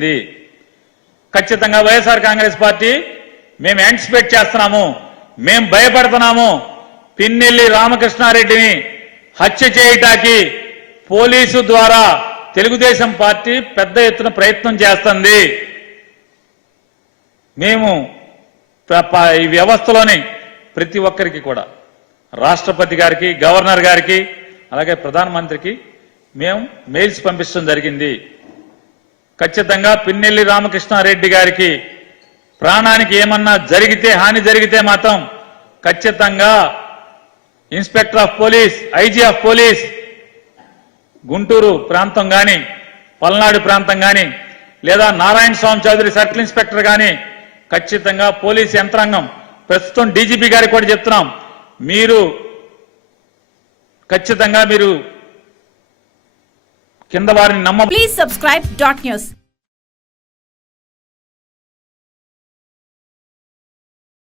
జరిగింది. ఖచ్చితంగా వైఎస్ఆర్ కాంగ్రెస్ పార్టీ మేము యాంటిసిపేట్ చేస్తున్నాము, మేము భయపడుతున్నాము. పిన్నెల్లి రామకృష్ణారెడ్డిని హత్య చేయటానికి పోలీసు ద్వారా తెలుగుదేశం పార్టీ పెద్ద ఎత్తున ప్రయత్నం చేస్తుంది. మేము ఈ వ్యవస్థలోని ప్రతి ఒక్కరికి కూడా రాష్ట్రపతి గారికి, గవర్నర్ గారికి, అలాగే ప్రధానమంత్రికి మేము మెయిల్స్ పంపించడం జరిగింది. ఖచ్చితంగా పిన్నెల్లి రామకృష్ణారెడ్డి గారికి ప్రాణానికి ఏమన్నా జరిగితే, హాని జరిగితే మాత్రం ఖచ్చితంగా inspector of police, IG of police Guntur ప్రాంతం కానీ, పల్నాడు ప్రాంతం కానీ, లేదా నారాయణ స్వామి చౌదరి సర్కిల్ ఇన్స్పెక్టర్ కానీ ఖచ్చితంగా పోలీస్ యంత్రాంగం, ప్రస్తుతం డీజీపీ గారికి కూడా చెప్తున్నాం, మీరు ఖచ్చితంగా మీరు కింద వారిని నమ్మ. Please subscribe .news